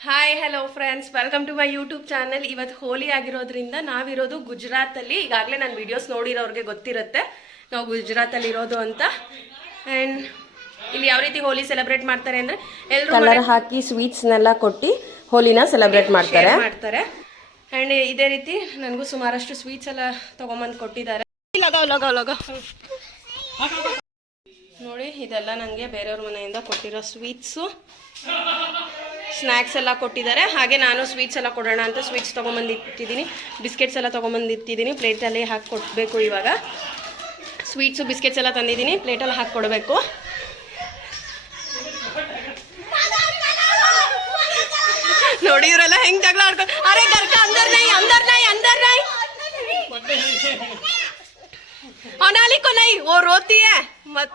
Hi hello friends welcome to my YouTube channel ಇವತ್ತು ಹೋಲಿ ಆಗಿರೋದ್ರಿಂದ ನಾವಿರೋದು ಗುಜರಾತಲ್ಲಿ. ಈಗಾಗಲೇ ನಾನು ವಿಡಿಯೋಸ್ ನೋಡಿರೋರಿಗೆ ಗೊತ್ತಿರುತ್ತೆ. ನಾವು ಗುಜರಾತಲ್ಲಿ ಇರೋದು ಅಂತ. ಅಂಡ್ ಇಲ್ಲಿ ಯಾವ ರೀತಿ ಹೋಲಿ ಸೆಲೆಬ್ರೇಟ್ ಮಾಡ್ತಾರೆ ಅಂದ್ರೆ ಎಲ್ಲರೂ ಕಲರ್ ಹಾಕಿ ಸ್ವೀಟ್ಸ್ನೆಲ್ಲ ಕೊಟ್ಟು ಹೋಲಿನ ಸೆಲೆಬ್ರೇಟ್ ಮಾಡ್ತಾರೆ. ಮಾಡ್ತಾರೆ. ಆ್ಯಂಡ್ ಇದೇ ರೀತಿ ನನಗೂ ಸುಮಾರಷ್ಟು ಸ್ವೀಟ್ಸ್ ಎಲ್ಲ ತೊಗೊಂಬಂದು ಕೊಟ್ಟಿದ್ದಾರೆ. ನೋಡಿ, ಇದೆಲ್ಲ ನನಗೆ ಬೇರೆಯವ್ರ ಮನೆಯಿಂದ ಕೊಟ್ಟಿರೋ ಸ್ವೀಟ್ಸು ಸ್ನ್ಯಾಕ್ಸ್ ಎಲ್ಲ ಕೊಟ್ಟಿದ್ದಾರೆ. ಹಾಗೆ ನಾನು ಸ್ವೀಟ್ಸ್ ಎಲ್ಲ ಕೊಡೋಣ ಅಂತ ಸ್ವೀಟ್ಸ್ ತೊಗೊಂಬಂದಿಟ್ಟಿದ್ದೀನಿ. ಬಿಸ್ಕೆಟ್ಸ್ ಎಲ್ಲ ತೊಗೊಂಬಂದು ಇಟ್ಟಿದ್ದೀನಿ ಪ್ಲೇಟಲ್ಲಿ ಹಾಕಿ ಕೊಡಬೇಕು ಇವಾಗ. ಸ್ವೀಟ್ಸು ಬಿಸ್ಕೆಟ್ಸ್ ಎಲ್ಲ ತಂದಿದ್ದೀನಿ. ಪ್ಲೇಟಲ್ಲಿ ಹಾಕಿ ಕೊಡಬೇಕು. ನೋಡಿ, ಇವರೆಲ್ಲ ಹೆಂಗೆ ಜಗಳ ಆಡ್ಕೊ ಅರೆ ಗರ್ಕ ಅಂದರ್ ನೈ ಅಂದರ್ ನೈ ಅಂದರ್ ನೈ ಅನಾಲಿ को नहीं वो रोती है मत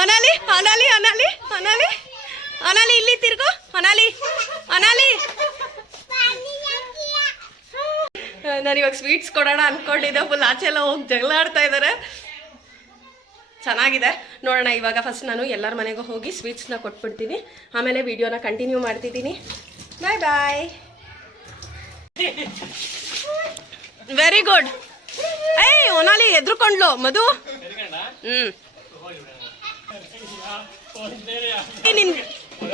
ಅನಾಲಿ ಅನಾಲಿ ಅನಾಲಿ ಅನಾಲಿ ಅನಾಲಿ ಇಲ್ಲಿ ತಿರ್ಗು ಅನಾಲಿ ಅನಾಲಿ ನಾನು ಇವಾಗ ಸ್ವೀಟ್ಸ್ ಕೊಡೋಣ ಅನ್ಕೊಂಡಿದ್ದೆ ಫುಲ್ ಆಚೆ ಎಲ್ಲ ಹೋಗಿ ಜಗಳ ಆಡ್ತಾ ಇದ್ದಾರೆ ಚೆನ್ನಾಗಿದೆ ನೋಡೋಣ ಇವಾಗ ಫಸ್ಟ್ ನಾನು ಎಲ್ಲರ ಮನೆಗೂ ಹೋಗಿ ಸ್ವೀಟ್ಸ್ನ ಕೊಟ್ಬಿಡ್ತೀನಿ ಆಮೇಲೆ ವಿಡಿಯೋನ ಕಂಟಿನ್ಯೂ ಮಾಡ್ತಿದ್ದೀನಿ ಬಾಯ್ ಬಾಯ್ ವೆರಿ ಗುಡ್ ಏಯ್ ಒನಾಲಿ ಎದ್ರುಕೊಂಡ್ಲು, ಮಧು. ಹ್ಮ್. ನಿನ್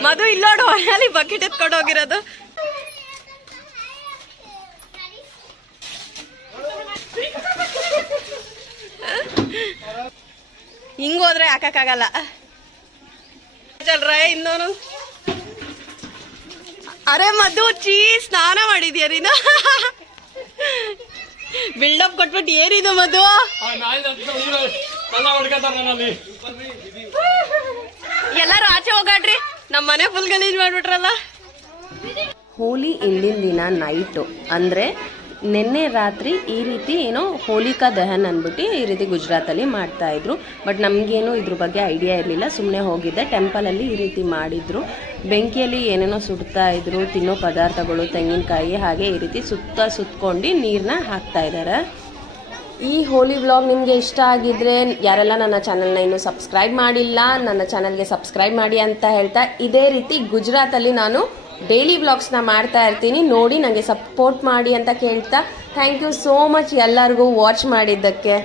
ಮಧು ಇಲ್ಲೋಡು ಒನಾಲಿ ಬಕೆಟ್ ಎತ್ಕೊಂಡು ಹೋಗಿರೋದು. ಹಿಂಗ್ ಹೋದ್ರೆ ಹಾಕಕ್ಕಾಗಲ್ಲ. ಚಲ್ರ ಇನ್ನೋನು ಅರೆ ಮಧು, ಚೀ, ಸ್ನಾನ ಮಾಡಿದ್ಯಾ ನೀನು? ಬಿಲ್ಡಪ್ ಕೊಟ್ಬಿಟ್ಟು ಏನಿದು ಮಧು? ಎಲ್ಲರೂ ಆಚೆ ಹೋಗಾಡ್ರಿ. ನಮ್ಮ ಮನೆ ಫುಲ್ ಗಲೀಜ್ ಮಾಡ್ಬಿಟ್ರಲ್ಲ. ಹೋಲಿ ಇಂದಿನ ದಿನ ನೈಟು ಅಂದರೆ ನಿನ್ನೆ ರಾತ್ರಿ ಈ ರೀತಿ ಏನೋ ಹೋಲಿಕಾ ದಹನ್ ಅಂದ್ಬಿಟ್ಟು ಈ ರೀತಿ ಗುಜರಾತಲ್ಲಿ ಮಾಡ್ತಾ ಇದ್ರು. ಬಟ್ ನಮಗೇನು ಇದ್ರ ಬಗ್ಗೆ ಐಡಿಯಾ ಇರಲಿಲ್ಲ. ಸುಮ್ಮನೆ ಹೋಗಿದ್ದೆ. ಟೆಂಪಲಲ್ಲಿ ಈ ರೀತಿ ಮಾಡಿದ್ರು. ಬೆಂಕಿಯಲ್ಲಿ ಏನೇನೋ ಸುಡ್ತಾ ಇದ್ರು. ತಿನ್ನೋ ಪದಾರ್ಥಗಳು, ತೆಂಗಿನಕಾಯಿ, ಹಾಗೆ ಈ ರೀತಿ ಸುತ್ತ ಸುತ್ಕೊಂಡು ನೀರನ್ನ ಹಾಕ್ತಾ ಇದ್ದಾರೆ ಈ ಹೋಲಿ ವ್ಲಾಗ್ ನಿಮಗೆ ಇಷ್ಟ ಆಗಿದ್ರೆ ಯಾರೆಲ್ಲ ನನ್ನ ಚಾನಲ್ನ ಇನ್ನೂ ಸಬ್ಸ್ಕ್ರೈಬ್ ಮಾಡಿಲ್ಲ, ನನ್ನ ಚಾನಲ್ಗೆ ಸಬ್ಸ್ಕ್ರೈಬ್ ಮಾಡಿ ಅಂತ ಹೇಳ್ತಾ ಇದೇ ರೀತಿ ಗುಜರಾತಲ್ಲಿ ನಾನು ಡೈಲಿ ಬ್ಲಾಗ್ಸ್ನ ಮಾಡ್ತಾ ಇರ್ತೀನಿ. ನೋಡಿ ನನಗೆ ಸಪೋರ್ಟ್ ಮಾಡಿ ಅಂತ ಕೇಳ್ತಾ. ಥ್ಯಾಂಕ್ ಯು ಸೋ ಮಚ್ ಎಲ್ಲರಿಗೂ ವಾಚ್ ಮಾಡಿದ್ದಕ್ಕೆ.